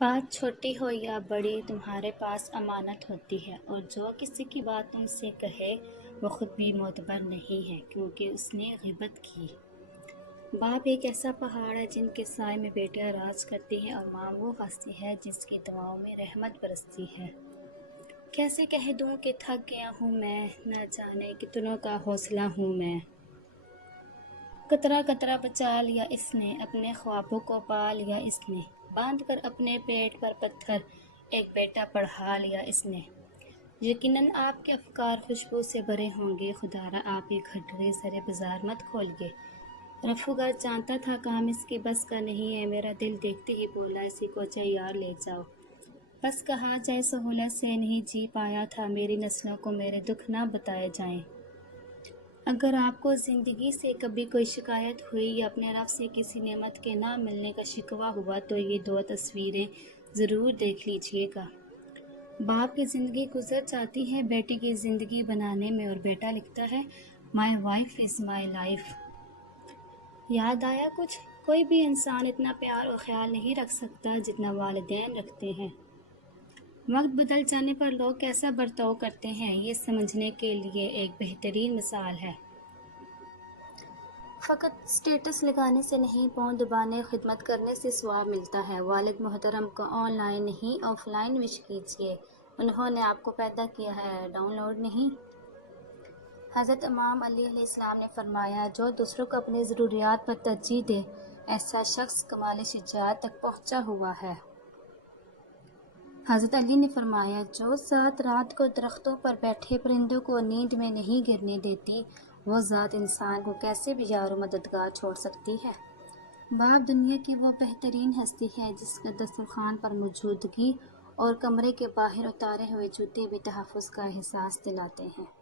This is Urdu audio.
بات چھوٹی ہو یا بڑی تمہارے پاس امانت ہوتی ہے، اور جو کسی کی بات تم سے کہے وہ خود بھی معتبر نہیں ہے کیونکہ اس نے غیبت کی۔ باپ ایک ایسا پہاڑ ہے جن کے سائے میں بیٹیاں راج کرتی ہیں، اور ماں وہ ہستی ہے جس کی دعاؤں میں رحمت برستی ہے۔ کیسے کہہ دوں کہ تھک گیا ہوں میں، نہ جانے کتنوں کا حوصلہ ہوں میں۔ قطرہ قطرہ بچا لیا اس نے، اپنے خوابوں کو پا لیا اس نے، باندھ کر اپنے پیٹ پر پتھر ایک بیٹا پڑھا لیا اس نے۔ یقیناً آپ کے افکار خوشبو سے بھرے ہوں گے، خدارا آپ یہ گھٹڑے زر بازار مت کھولیے۔ رفو گر جانتا تھا کام اس کی بس کا نہیں ہے، میرا دل دیکھتے ہی بولا اسی کو یار لے جاؤ۔ بس کہا جائے سہولت سے نہیں جی پایا تھا، میری نسلوں کو میرے دکھ نہ بتائے جائیں۔ اگر آپ کو زندگی سے کبھی کوئی شکایت ہوئی یا اپنے رب سے کسی نعمت کے نہ ملنے کا شکوہ ہوا تو یہ دو تصویریں ضرور دیکھ لیجئے گا۔ باپ کی زندگی گزر جاتی ہے بیٹی کی زندگی بنانے میں، اور بیٹا لکھتا ہے my wife is my life. یاد آیا کچھ؟ کوئی بھی انسان اتنا پیار اور خیال نہیں رکھ سکتا جتنا والدین رکھتے ہیں۔ وقت بدل جانے پر لوگ کیسا برتاؤ کرتے ہیں، یہ سمجھنے کے لیے ایک بہترین مثال ہے۔ فقط سٹیٹس لگانے سے نہیں، پاؤں دبانے خدمت کرنے سے ثواب ملتا ہے۔ والد محترم کو آن لائن نہیں آف لائن وش کیجئے، انہوں نے آپ کو پیدا کیا ہے، ڈاؤن لوڈ نہیں۔ حضرت امام علی علیہ السلام نے فرمایا جو دوسروں کو اپنی ضروریات پر ترجیح دے، ایسا شخص کمال شجاعت تک پہنچا ہوا ہے۔ حضرت علی نے فرمایا جو ذات رات کو درختوں پر بیٹھے پرندوں کو نیند میں نہیں گرنے دیتی، وہ ذات انسان کو کیسے بھی یار و مددگار چھوڑ سکتی ہے۔ باپ دنیا کی وہ بہترین ہستی ہے جس کا دسترخوان پر موجودگی اور کمرے کے باہر اتارے ہوئے جوتے بھی تحفظ کا احساس دلاتے ہیں۔